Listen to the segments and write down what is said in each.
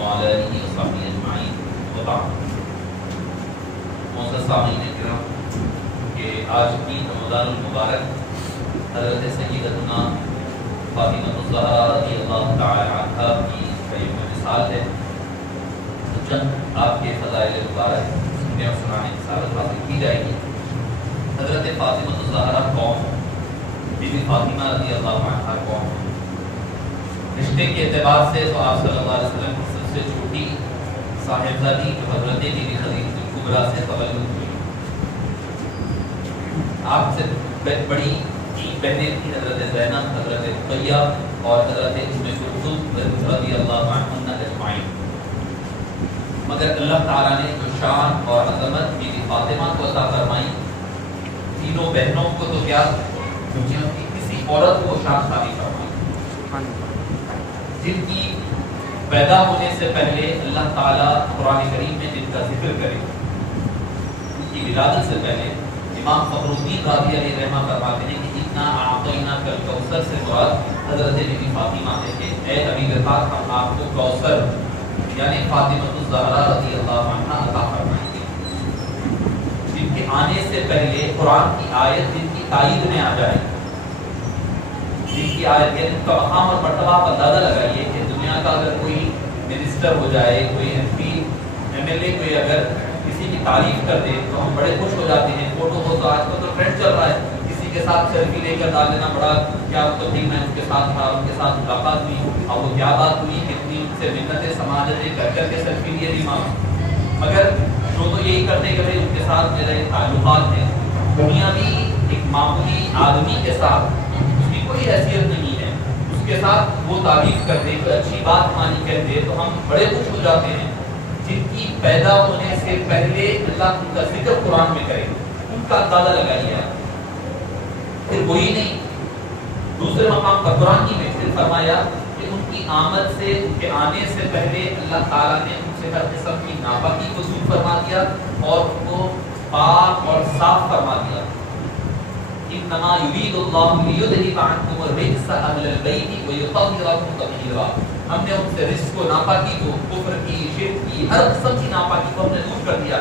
وعلى آله وصحبه أجمعين وبعد. معزز سامعین کرام کہ آج کی رمضان المبارک حضرت سیدتنا فاطمہ الزہرا رضی اللہ تعالی عنہا کی یوم وصال ہے. چند آپ کے فضائل مبارک سننے اور سنانے کی سعادت حاصل کی جائے گی. حضرت فاطمہ الزہرا کون؟ بی بی فاطمہ رضی اللہ عنہا کون؟ رشتے کے اعتبار سے تو آپ صلی اللہ علیہ وسلم کی سب سے چھوٹی صاحبزادی جو حضرت بی بی خدیجہ کبریٰ سے تولد ہوئی. آپ سے بڑی تین بہنیں تھیں، حضرت زینب، حضرت رقیہ اور حضرت ام کلثوم رضی اللہ عنہن اجمعین. مگر اللہ تعالیٰ نے جو شان اور عظمت بی بی فاطمہ کو عطا فرمائی، تینوں بہنوں کو تو کیا کسی عورت کو شان عطا فرمائی جن کی پیدا ہونے سے پہلے اللہ تعالیٰ قرآن کریم میں جن کا ذکر کرے. ان کی ولادت سے پہلے امام فخر الدین رازی علیہ رحمہ فرماتے ہیں کہ اتنا اعطیناک الکوثر سے مراد حضرت بی بی فاطمہ ہے کہ اے حبیب پاک ہم آپ کو کوثر یعنی فاطمہ الزہرا رضی اللہ عنہا عطا فرمائیں گے، جن کے آنے سے پہلے قرآن کی آیت جن کی تائید میں آ جائے، جن کی آیت ہے ان کا مقام اور مرتبہ آپ اندازہ لگائیے کہ دنیا کا اگر کوئی منسٹر ہو جائے، کوئی M P M L A کوئی اگر کسی کی تعریف کر دے تو ہم بڑے خوش ہو جاتے ہیں. فوٹو ہو تو آج کل تو ٹرینڈ چل رہا ہے، کسی کے ساتھ سیلفی لے کر ڈال لینا بڑا کیا مطلب میں ان کے ساتھ تھا، ان کے ساتھ ملاقات ہوئی اور وہ کیا بات ہوئی، کتنی ان سے منتیں سماجتیں کر کر کے سیلفی لیے بھی مانگ. مگر جو تو یہی کرتے کہ بھائی ان کے ساتھ میرے تعلقات ہیں. دنیاوی ایک معمولی آدمی کے ساتھ اس کی کوئی حیثیت نہیں ہے، اس کے ساتھ وہ تعریف کر دے، کوئی اچھی بات مانی کہہ دے تو ہم بڑے خوش ہو جاتے ہیں. جن کی پیدا ہونے سے پہلے اللہ ان کا ذکر قرآن میں کرے، ان کا اندازہ لگائیے. پھر وہی نہیں، دوسرے مقام پر قرآن کی میں پھر فرمایا کہ ان کی آمد سے، ان کے آنے سے پہلے اللہ تعالیٰ نے ان سے ہر قسم کی ناپاکی کو دور فرما دیا اور ان کو پاک اور صاف فرما دیا. انما یرید اللہ لیذھب عنکم الرجس اہل البیت ویطہرکم تطہیرا. ہم نے ان سے رجس کو، ناپاکی کو، کفر کی، شرک کی، ہر قسم کی ناپاکی کو ہم نے دور کر دیا.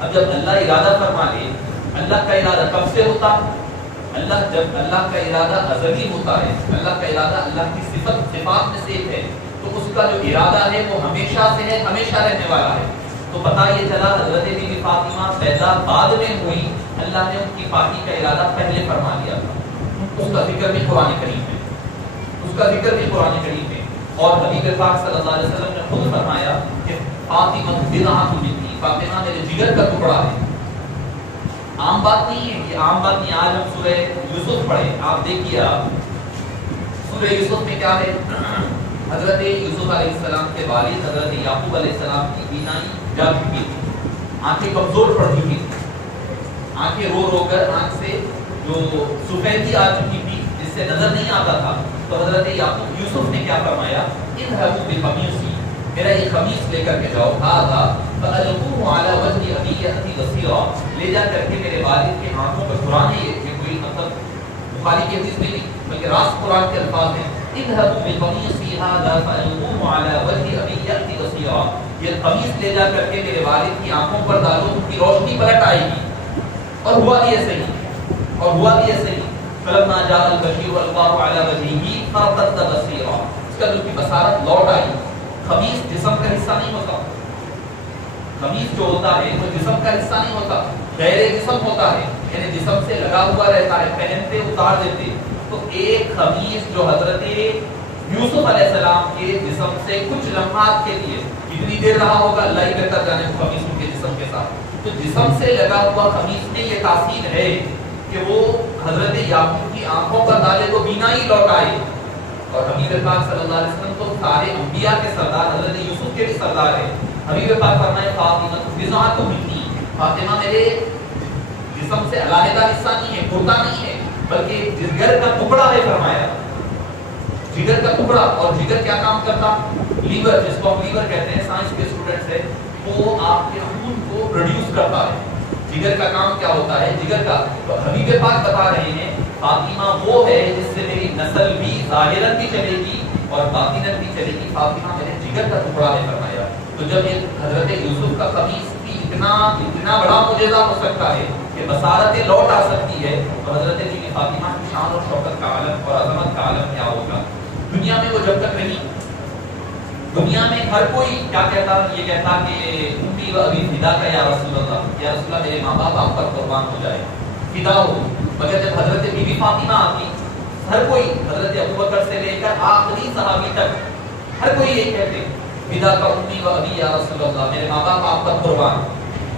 اب جب اللہ ارادہ فرما لے، اللہ کا ارادہ کب سے ہوتا؟ جب اللہ کا ارادہ ازلی ہوتا ہے، اللہ کا ارادہ اللہ کی صفات میں سے ایک ہے تو اس کا جو ارادہ ہے وہ ہمیشہ سے ہے، ہمیشہ رہنے والا ہے. تو پتہ یہ چلا حضرت بی بی فاطمہ پیدا بعد میں ہوئی، اللہ نے ان کی پاکی کا ارادہ پہلے فرما دیا تھا. اس کا ذکر بھی قرآن کریم میں، اس کا ذکر بھی قرآن کریم میں. اور حبیب پاک صلی اللہ علیہ وسلم نے خود فرمایا کہ فاطمہ بضعۃ منی، فاطمہ میرے جگر کا ٹکڑا ہے. عام بات نہیں ہے، یہ عام بات نہیں. آج ہم سورہ یوسف پڑھے، آپ دیکھیے آپ سورہ یوسف میں کیا ہے. حضرت یوسف علیہ السلام کے والد حضرت یعقوب علیہ السلام کی بینائی جا چکی تھی، آنکھیں کمزور پڑ چکی تھی، آنکھیں رو رو کر آنکھ سے جو سفیدی آ چکی تھی جس سے نظر نہیں آتا تھا. تو حضرت یعقوب یوسف نے کیا فرمایا، اذهبوا بقمیصی، میرا یہ قمیص لے کر کے جاؤ، ھذا فألقوه علی وجه ابی یأتی بصیرا، لے جا کر کے میرے والد کے آنکھوں پر. قرآن ہے یہ کوئی مطلب بخاری کی حدیث نہیں بلکہ راست قرآن کے الفاظ ہیں. اذهبوا بقمیصی ھذا فألقوه علی وجه ابی یأتی بصیرا، یہ قمیص لے جا کر کے میرے والد کی آنکھوں پر ڈالو، ان کی روشنی پلٹ آئے گی. اور ہوا بھی ایسے ہی، اور ہوا بھی ایسے ہی. فلما جاء البشیر القاه على وجهه فرتد بصيرا، اس کا جو بصارت لوٹ آئی. خمیس جسم کا حصہ نہیں ہوتا، خمیس جو ہوتا ہے وہ جسم کا حصہ نہیں ہوتا، غیر جسم ہوتا ہے، یعنی جسم سے لگا ہوا رہتا ہے، پہنتے اتار دیتے. تو ایک خمیس جو حضرت یوسف علیہ السلام کے جسم سے کچھ لمحات کے لیے، کتنی دیر رہا ہوگا اللہ ہی بہتر جانے، خمیس ان کے جسم کے ساتھ. تو جسم سے لگا ہوا خمیس میں یہ تاثیر ہے کہ وہ حضرت یعقوب کی آنکھوں پر ڈالے تو بینائی لوٹ آئے. اور حبیب پاک صلی اللہ علیہ وسلم تو سارے انبیاء کے سردار، حضرت یوسف کے بھی سردار ہیں. حبیب پاک فرمائے فاطمہ بضعۃ منی، فاطمہ میرے جسم سے علیحدہ حصہ نہیں ہے، پردہ نہیں ہے، بلکہ جگر کا ٹکڑا ہے. فرمایا جگر کا ٹکڑا. اور جگر کیا کام کرتا؟ لیور، جس کو ہم لیور کہتے ہیں، سائنس کے اسٹوڈنٹس ہیں، وہ آپ کے خون کو پروڈیوس کرتا ہے. جگر کا کام کیا ہوتا ہے؟ جگر کا. تو حبیب پاک بتا رہے ہیں فاطمہ وہ ہے جس سے میری نسل بھی ظاہراً بھی چلے گی اور باطناً بھی چلے گی فاطمہ میرے جگر کا ٹکڑا ہے فرمایا. تو جب ایک حضرت یوسف کا قمیص کی اتنا بڑا معجزہ ہو سکتا ہے کہ بصارتیں لوٹ آ سکتی ہے، اور حضرت بی بی فاطمہ کی شان اور شوکت کا عالم اور عظمت کا عالم کیا ہوگا. دنیا میں وہ جب تک رہی، دنیا میں ہر کوئی کیا کہتا، یہ کہتا کہ امی و ابی فدا کا یا رسول اللہ، یا رسول اللہ میرے ماں باپ آپ پر قربان ہو جائے، فدا ہو. مگر جب حضرت بی بی فاطمہ آتی، ہر کوئی حضرت ابوبکر سے لے کر آخری صحابی تک ہر کوئی یہ کہتے فدا کا امی و ابی یا رسول اللہ، میرے ماں باپ آپ پر قربان.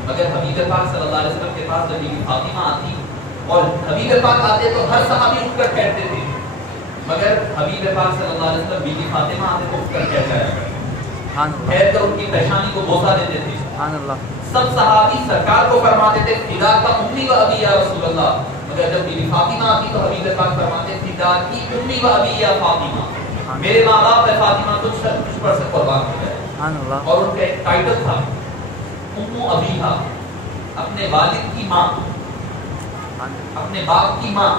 مگر حبیب پاک صلی اللہ علیہ وسلم کے پاس جب بی بی فاطمہ آتی اور حبیب پاک آتے تو ہر صحابی اٹھ کر کہتے تھے، مگر حبیب پاک صلی اللہ علیہ وسلم بی بی فاطمہ آتے تو اٹھ کر کہہ جایا کہہ کر ان کی پیشانی کو بوسہ دیتے تھے. سب صحابی سرکار کو فرماتے تھے فدا کا امی و ابی یا رسول اللہ، مگر جب بی بی فاطمہ آتی تو حبیب پاک فرماتے فدا کی امی و ابی یا فاطمہ، میرے ماں باپ ہے فاطمہ تجھ پر سے قربان ہو جائے. اور ان کا ایک ٹائٹل تھا امو ابیہا، اپنے والد کی ماں، اپنے باپ کی ماں.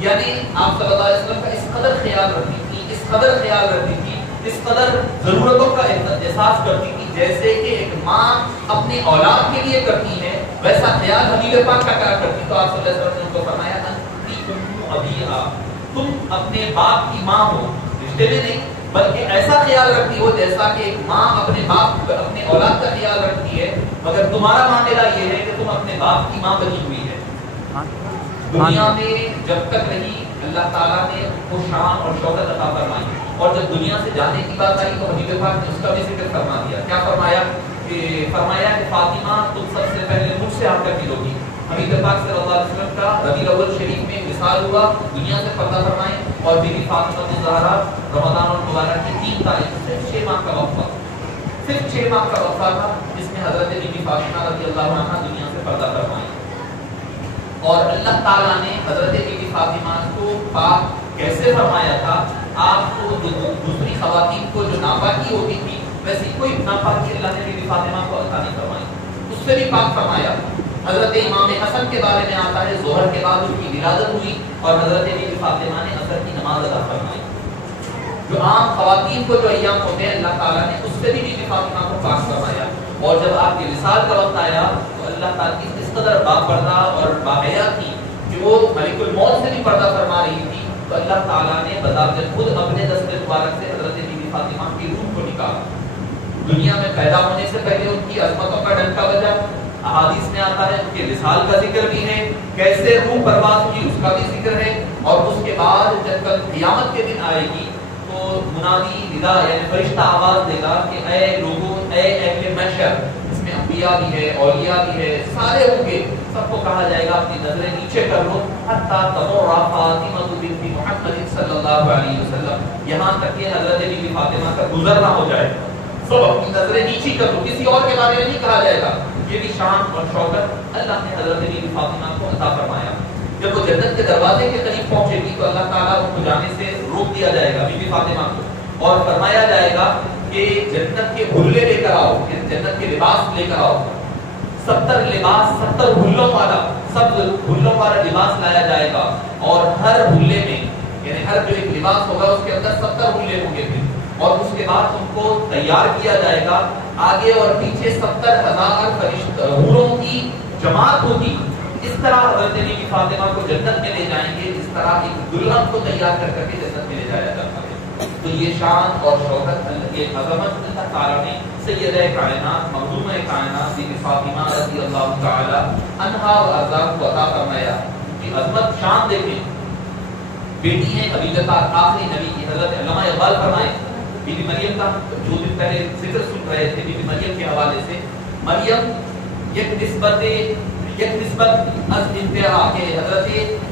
یعنی آپ صلی اللہ علیہ وسلم کا اس قدر خیال رکھتی تھی، اس قدر خیال رکھتی تھی، اس قدر ضرورتوں کا احساس کرتی تھی، جیسے کہ ایک ماں اپنی اولاد کے لیے کرتی ہے ویسا خیال حبیب پاک کا کیا کرتی. تو آپ صلی اللہ علیہ وسلم نے ان کو فرمایا انتی امو ابیہا، تم اپنے باپ کی ماں ہو، رشتے میں نہیں بلکہ ایسا خیال رکھتی ہو جیسا کہ ایک ماں اپنے باپ اپنے اولاد کا خیال رکھتی ہے. مگر تمہارا معاملہ یہ ہے کہ تم اپنے باپ کی ماں بنی ہوئی ہے. دنیا میں جب تک رہی اللہ تعالیٰ نے ان کو شان اور شوکت عطا فرمائی، اور جب دنیا سے جانے کی بات آئی تو حبیب پاک نے اس کا بھی ذکر فرما دیا. کیا فرمایا کہ فاطمہ تم سب سے پہلے مجھ سے آ کر ملو گی. حبیب پاک صلی اللہ علیہ وسلم کا ربیع الاول شریف میں وصال ہوا، دنیا سے پردہ فرمائے، اور بی بی فاطمہ الزہرا رمضان المبارک کی 3 تاریخ سے 6 ماہ کا وقفہ، صرف 6 ماہ کا وقفہ تھا جس میں حضرت بی بی فاطمہ رضی اللہ عنہا دنیا سے پردہ فرمائی. اور اللہ تعالیٰ نے حضرت بی بی فاطمہ کو پاک کیسے فرمایا تھا؟ آپ کو دوسری خواتین کو جو ناپاکی ہوتی تھی ویسی کوئی ناپاکی اللہ نے بی بی فاطمہ کو عطا نہیں فرمائی، اس سے بھی پاک فرمایا. حضرت امام حسن کے بارے میں آتا ہے ظہر کے بعد ان کی ولادت ہوئی اور حضرت بی بی فاطمہ نے عصر کی نماز ادا فرمائی. جو عام خواتین کو جو ایام ہوتے ہیں اللہ تعالیٰ نے اس سے بھی بی بی فاطمہ کو پاک فرمایا. اور جب آپ کے وصال کا وقت آیا تو اللہ تعالیٰ کی اس قدر باپردہ اور باحیا تھی کہ وہ ملک الموت سے بھی پردہ فرما رہی تھی. تو اللہ تعالیٰ نے بذات خود اپنے دست مبارک سے حضرت بی بی فاطمہ کی روح کو نکالا. دنیا میں پیدا ہونے سے پہلے ان کی عظمتوں کا ڈنکا بجا. احادیث میں آتا ہے ان کے وصال کا ذکر بھی ہے، کیسے روح پرواز ہوئی اس کا بھی ذکر ہے. اور اس کے بعد جب کل قیامت کے دن آئے گی تو منادی ندا یعنی فرشتہ آواز دے گا کہ اے لوگوں، اے اہل محشر، اس میں انبیاء بھی ہے، اولیاء بھی ہے، سارے ہوں گے. سب کو کہا جائے گا اپنی نظریں نیچے کر لو حتی تمر فاطمہ بنت محمد صلی اللہ علیہ وسلم، یہاں تک کہ حضرت بی بی فاطمہ کا گزر نہ ہو جائے. سب اپنی نظریں نیچی کر لو، کسی اور کے بارے میں نہیں کہا جائے گا. یہ بھی شان اور شوکت اللہ نے حضرت بی بی فاطمہ کو عطا فرمایا. جب وہ جنت کے دروازے کے قریب پہنچے گی تو اللہ تعالیٰ ان کو جانے سے روک دیا جائے گا بی بی فاطمہ کو، اور فرمایا جائے گا کہ جنت کے حلے لے کر آؤ، یعنی جنت کے لباس لے کر آؤ. 70 لباس، 70 حلوں والا، سب حلوں والا لباس لایا جائے گا. اور ہر حلے میں یعنی ہر جو ایک لباس ہوگا اس کے اندر 70 حلے ہوں گے. اور اس کے بعد ان کو تیار کیا جائے گا. آگے اور پیچھے 70,000 فرشتوں حوروں کی جماعت ہوگی. اس طرح حضرت بی بی فاطمہ کو جنت میں لے جائیں گے جس طرح ایک دلہن کو تیار کر کے جنت میں لے جایا جاتا ہے. تو یہ شان اور شوکت، یہ عظمت اللہ تعالیٰ نے سیدہ کائنات مخدومہ کائنات بی بی فاطمہ رضی اللہ تعالی عنہا و ارضاہ کو عطا فرمایا. کی عظمت شان دیکھیں. بیٹی ہیں حبیب پاک آخری نبی کی. حضرت علامہ اقبال فرمائے بی بی مریم کا جو دن پہلے ذکر سن رہے تھے بی بی مریم کے حوالے سے، مریم یک نسبت از انتہا کہ حضرت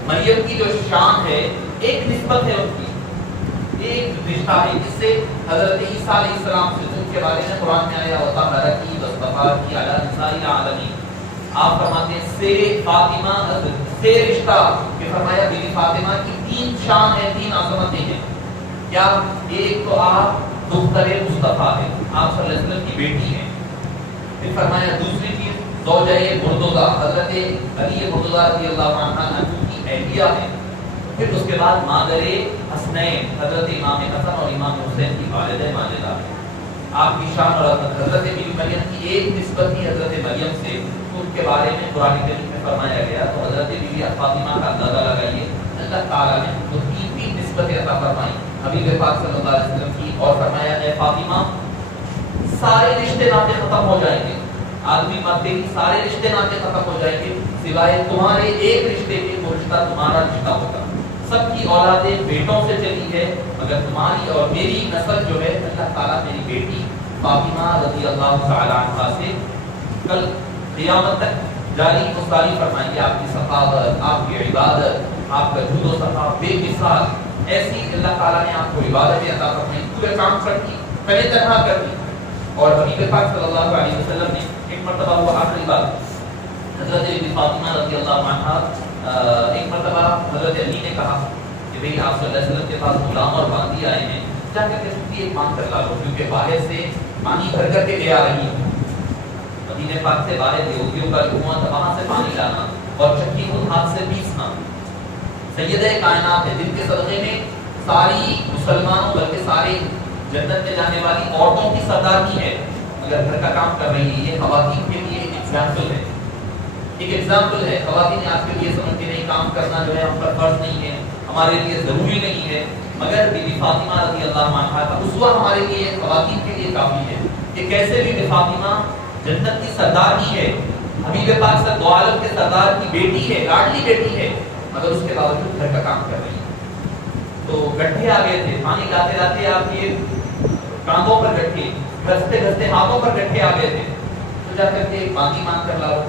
مریم کی جو شان ہے ایک نسبت ہے، ان کی ایک رشتہ ہے جس سے حضرت عیسیٰ علیہ السلام سے ان کے بارے میں قرآن میں آیا ہوتا برکی وصطفیٰ علی نساء العالمین. آپ فرماتے ہیں سے فاطمہ سے رشتہ کہ فرمایا بی بی فاطمہ کی 3 شان ہے، 3 عظمتیں ہیں. کیا؟ ایک تو آپ دختر مصطفیٰ ہے، آپ صلی اللہ علیہ وسلم کی بیٹی ہیں. پھر فرمایا دوسری چیز زوجہ مردودہ، حضرت علی مردودہ رضی اللہ عنہ کی اہلیہ ہے. پھر اس کے بعد مادر حسنین حضرت امام حسن اور امام حسین کی والدہ ماجدہ آپ کی شان اور حضرت بی بی مریم کی ایک نسبت ہی حضرت مریم سے ان کے بارے میں قرآن کریم میں فرمایا گیا. تو حضرت بی بی فاطمہ کا اندازہ لگائیے اللہ تعالیٰ نے ان کو تین نسبتیں عطا فرمائی حبیب پاک صلی اللہ علیہ وسلم کی, اور فرمایا اے فاطمہ سارے رشتے ناطے ختم ہو جائیں گے, آدمی مرتے ہی سارے رشتے ناطے ختم ہو جائیں گے سوائے تمہارے ایک رشتے کے, وہ رشتہ تمہارا رشتہ ہوگا. سب کی اولادیں بیٹوں سے چلی ہے مگر تمہاری اور میری نسل جو ہے اللہ تعالیٰ میری بیٹی فاطمہ رضی اللہ تعالیٰ عنہ سے کل قیامت تک جاری مستعاری فرمائیں گے. آپ کی سخاوت, آپ کی عبادت, آپ کا جود و صفا بے مثال, ایسی اللہ تعالیٰ نے آپ کو عبادت عطا فرمائی, پورے کام کرتی پہلے تنہا کرتی. اور حبیب پاک صلی اللہ علیہ وسلم نے ایک مرتبہ وہ آخری بات حضرت فاطمہ رضی اللہ عنہ ایک مرتبہ حضرت علی نے کہا کہ بھئی آپ صلی اللہ علیہ وسلم کے پاس غلام اور باندی آئے ہیں, جا کر کے چھٹی ایک مانگ کر لا لو کیونکہ باہر سے پانی بھر کر کے لے آ رہی ہوں. مدینے پاک سے باہر یہودیوں کا جو کنواں تھا وہاں سے پانی لانا اور چکی کو ہاتھ سے پیسنا. سیدہ کائنات ہے جن کے صدقے میں ساری مسلمانوں بلکہ ساری جنت میں جانے والی عورتوں کی سرداری ہے مگر گھر کا کام کر رہی ہے. یہ خواتین کے لیے ایک ایگزامپل ہے, ایک ایگزامپل ہے. خواتین آج کے لیے سمجھتے نہیں کام کرنا جو ہے ہم پر فرض نہیں ہے, ہمارے لیے ضروری نہیں ہے, مگر بی بی فاطمہ رضی اللہ عنہا کا اسوہ ہمارے لیے خواتین کے لیے کافی ہے کہ کیسے بی بی فاطمہ جنت کی سردار ہی ہے, حبیب پاک صلی اللہ علیہ وسلم کے سردار کی بیٹی ہے, لاڈلی بیٹی ہے, مگر اس کے باوجود گھر کا کام کر رہی ہے. تو گڈھے آ گئے تھے, پانی لاتے لاتے آپ کے کاندھوں پر گڈھے, گھستے گھستے ہاتھوں پر گڈھے آ گئے تھے, تو جا کر کے پانی مانگ کر لاؤ.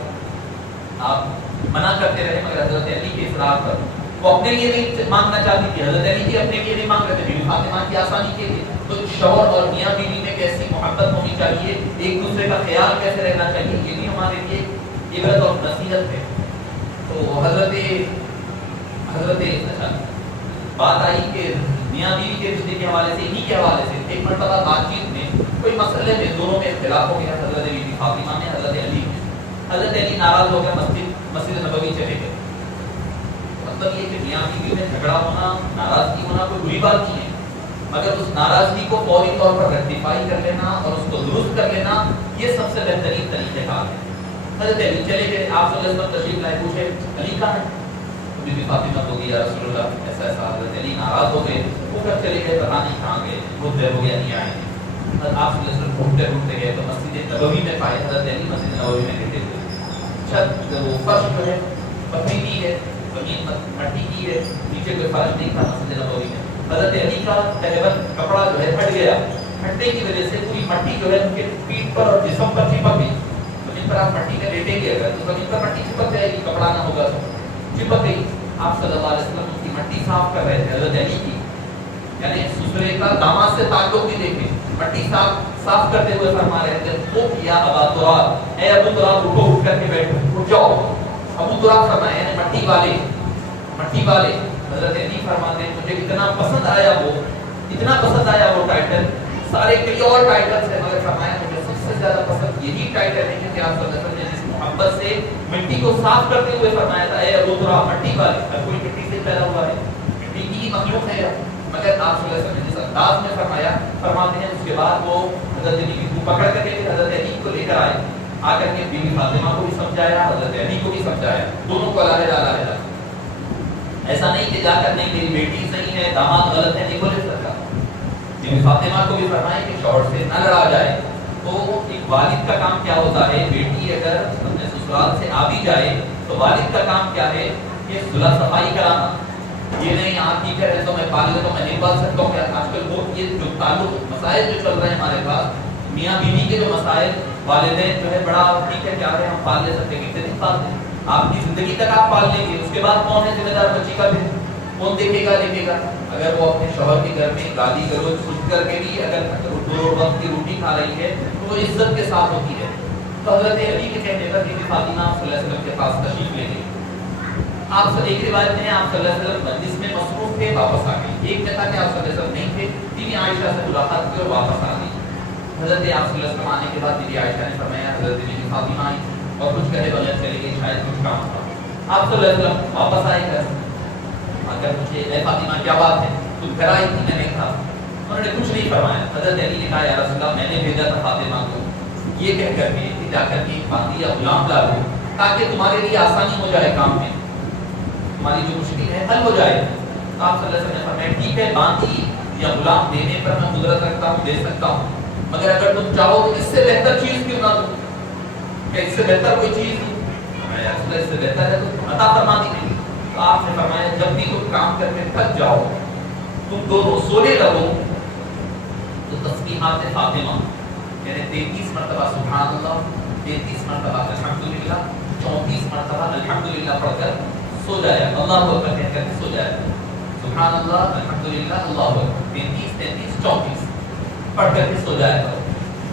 آپ منع کرتے رہے مگر حضرت علی کے اصرار پر وہ اپنے لیے بھی مانگنا چاہتی تھی, حضرت علی بھی اپنے لیے بھی مانگ رہے تھے, بی بی فاطمہ کی آسانی کے لیے. تو شوہر اور میاں بیوی میں کیسی محبت ہونی چاہیے, ایک دوسرے کا خیال کیسے رہنا چاہیے, یہ بھی ہمارے لیے عبرت اور نصیحت ہے. تو حضرت اچھا بات آئی کہ میاں بیوی کے رشتے کے حوالے سے, انہی کے حوالے سے ایک مرتبہ بات چیت میں کوئی مسئلے میں دونوں میں اختلاف ہو گیا, حضرت بی بی فاطمہ میں حضرت علی میں. حضرت علی ناراض ہو گئے, مسجد نبوی چلے گئے. مطلب یہ کہ میاں بیوی میں جھگڑا ہونا, ناراضگی ہونا کوئی بری بات نہیں ہے, مگر اس ناراضگی کو فوری طور پر ریکٹیفائی کر لینا اور اس کو درست کر لینا یہ سب سے بہترین طریقہ کار ہے. حضرت علی چلے گئے, آپ صلی اللہ علیہ وسلم تشریف لائے, پوچھے علی کہاں ہے, بی بی فاطمہ کو یا رسول اللہ ایسا ایسا. حضرت علی ناراض ہو گئے, وہ کب چلے گئے پتہ نہیں کہاں گئے, بہت دیر ہو گیا نہیں آئے. آپ صلی اللہ علیہ وسلم ڈھونڈتے ڈھونڈتے گئے تو مسجد نبوی میں پائے, حضرت علی مسجد نبوی میں لیٹے ہوئے. چھت وہ فرش جو ہے پتھری کی ہے, زمین مٹی کی ہے, نیچے کوئی فرش نہیں تھا مسجد نبوی میں. حضرت علی کا تہبند کپڑا جو ہے ہٹ گیا, ہٹنے کی وجہ سے پوری مٹی جو ہے ان کے پیٹھ پر اور جسم پر چپک گئی. زمین پر آپ مٹی میں لیٹیں گے اگر تو زمین پر مٹی چپک جائے گی, کپڑا نہ ہوگا تو چپک گئی. آپ صلی اللہ علیہ وسلم اس کی مٹی صاف کر رہے تھے, حضرت علی کی یعنی سسرے کا داماد سے تعلق بھی دیکھیں, مٹی صاف کرتے ہوئے فرما رہے تھے او یا ابا تراب, اے ابو تراب اٹھو, اٹھ کر کے بیٹھو, اٹھ جاؤ. ابو تراب فرمایا یعنی مٹی والے, مٹی والے. حضرت علی فرماتے ہیں مجھے اتنا پسند آیا وہ ٹائٹل, سارے کئی اور ٹائٹلز ہیں مگر فرمایا مجھے سب سے زیادہ پسند یہی ٹائٹل ہے کہ آپ صلی اللہ علیہ وسلم نے جس محبت سے مٹی کو صاف کرتے ہوئے فرمایا تھا اے ابو تراب مٹی والے. ہر کوئی مٹی سے پیدا ہوا ہے, مٹی کی ہی مخلوق ہے, مگر آپ صلی اللہ علیہ وسلم نے جس انداز میں فرمایا, فرماتے ہیں اس کے بعد وہ حضرت علی کو پکڑ کر کے حضرت علی کو لے کر آئے, آ کر کے بی بی فاطمہ کو بھی سمجھایا, حضرت علی کو بھی سمجھایا, دونوں کو علیحدہ. ایسا نہیں کہ جا کر نہیں میری بیٹی صحیح ہے داماد غلط ہے, نہیں بولے سکتا. بی بی فاطمہ کو بھی فرمایا کہ شوہر سے نہ لڑا جائے. تو ایک والد کا کام کیا ہوتا ہے, بیٹی اگر اپنے سسرال سے آ بھی جائے تو والد کا کام کیا ہے کہ صلح صفائی کرانا. یہ نہیں آپ ٹھیک ہے تو میں پال لیتا ہوں, میں نہیں پال سکتا ہوں. آج کل وہ یہ جو تعلق مسائل جو چل رہے ہیں ہمارے پاس, میاں بیوی کے جو مسائل, والدین جو ہے بڑا ٹھیک ہے کیا ہے ہم پال لے سکتے ہیں, کتنے دن پالتے ہیں, آپ کی زندگی تک آپ پال لیں گے, اس کے بعد کون ہے ذمہ دار بچی کا, پھر کون دیکھے گا دیکھے گا. اگر وہ اپنے شوہر کے گھر میں گالی گلوچ سن کر کے بھی اگر دو وقت کی روٹی کھا رہی ہے تو وہ عزت کے ساتھ ہوتی ہے. تو حضرت علی کے کہنے پر بی بی فاطمہ صلی اللہ علیہ وسلم کے پاس تشریف لے گئی. آپ سے ایک روایت میں آپ صلی اللہ علیہ وسلم مجلس میں مصروف تھے, واپس آ گئی. ایک جگہ کہ آپ صلی اللہ علیہ وسلم نہیں تھے, بیوی عائشہ سے ملاقات کی اور واپس آ گئی. حضرت آپ صلی اللہ علیہ وسلم آنے کے بعد بیوی عائشہ نے فرمایا حضرت بی بی فاطمہ آئی اور کچھ کہے بغیر چلے گئی, شاید کچھ کام تھا. آپ صلی اللہ علیہ وسلم واپس آئے گھر, آ کر مجھے اے فاطمہ کیا بات ہے، تم گھر آئی تھی؟ میں نے کہا انہوں نے کچھ نہیں فرمایا. حضرت علی نے کہا یا رسول اللہ میں نے بھیجا تھا فاطمہ کو یہ کہہ کر کے کہ جا کر کے باندھی یا غلام لا لو تاکہ تمہارے لیے آسانی ہو جائے کام میں، تمہاری جو مشکل ہے حل ہو جائے. آپ صلی اللہ علیہ وسلم نے فرمایا ٹھیک ہے باندھی یا غلام دینے پر میں قدرت رکھتا ہوں، دے سکتا ہوں، مگر اگر تم چاہو تو اس سے بہتر چیز کیوں نہ دو، کہ اس سے بہتر کوئی چیز دوں. میں رسول اللہ اس سے بہتر ہے تو عطا فرما دیجیے. تو آپ نے فرمایا جب بھی تم کام کر کے تھک جاؤ تم دونوں سونے لگو تو تسبیحات فاطمہ یعنی 33 مرتبہ سبحان اللہ، 33 مرتبہ الحمدللہ، 34 مرتبہ الحمدللہ پڑھ کر سو جائے. اللہ اکبر کہہ کر سو جائے. سبحان اللہ الحمدللہ اللہ اکبر 33 33 34 پڑھ کر کے سو جائے گا.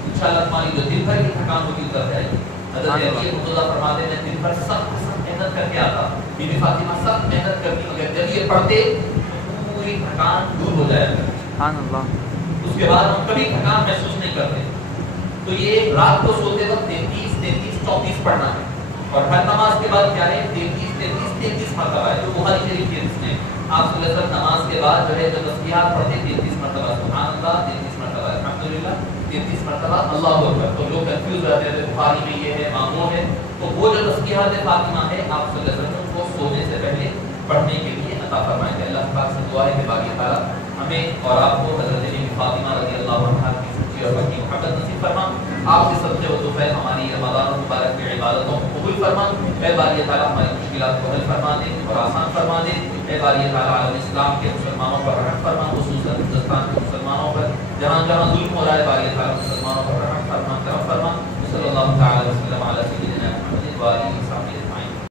انشاءاللہ تمہاری جو دن بھر کی تھکان ہوگی اتر جائے گی. حضرت علی مرتضیٰ فرماتے ہیں دن بھر سخت محنت کر کے آتا، بی بی فاطمہ سخت محنت کرتی مگر جب یہ پڑھتے پوری تھکان دور ہو جائے گا. سبحان اللہ. اس کے بعد ہم کبھی تھکان محسوس نہیں کرتے. تو یہ رات کو سوتے وقت 33 33 34 پڑھنا ہے اور ہر نماز کے بعد کیا ہے 33 33 33 مرتبہ ہے جو بخاری شریف کی حدیث میں آپ صلی اللہ علیہ وسلم نماز کے بعد جو ہے جو تسبیحات پڑھتے 33 مرتبہ سبحان اللہ، 33 مرتبہ الحمدللہ، 33 مرتبہ اللہ اکبر. تو لوگ کنفیوز رہتے ہیں بخاری میں یہ ہے معمول ہے. تو وہ جو تسبیحات فاطمہ ہے آپ صلی اللہ علیہ وسلم کو سونے سے پہلے پڑھنے کے لیے عطا فرمائے گا. اللہ پاک سے دعا ہے کہ باقی تعالیٰ ہمیں اور آپ کو حضرت علی فاطمہ رضی اللہ عنہا کی سچی اور پکی محبت نصیب فرما. آپ کے صدقے و طفیل ہماری رمضان المبارک کی عبادتوں کو قبول فرما. اے باری تعالیٰ ہماری مشکلات کو حل فرما دے اور آسان فرما دے. اے باری تعالیٰ عالم اسلام کے مسلمانوں پر رحم فرما، خصوصاً ہندوستان کے مسلمانوں پر جہاں جہاں ظلم ہو رہا ہے باری تعالیٰ مسلمانوں پر رحم فرما، کرم فرما. صلی اللہ تعالیٰ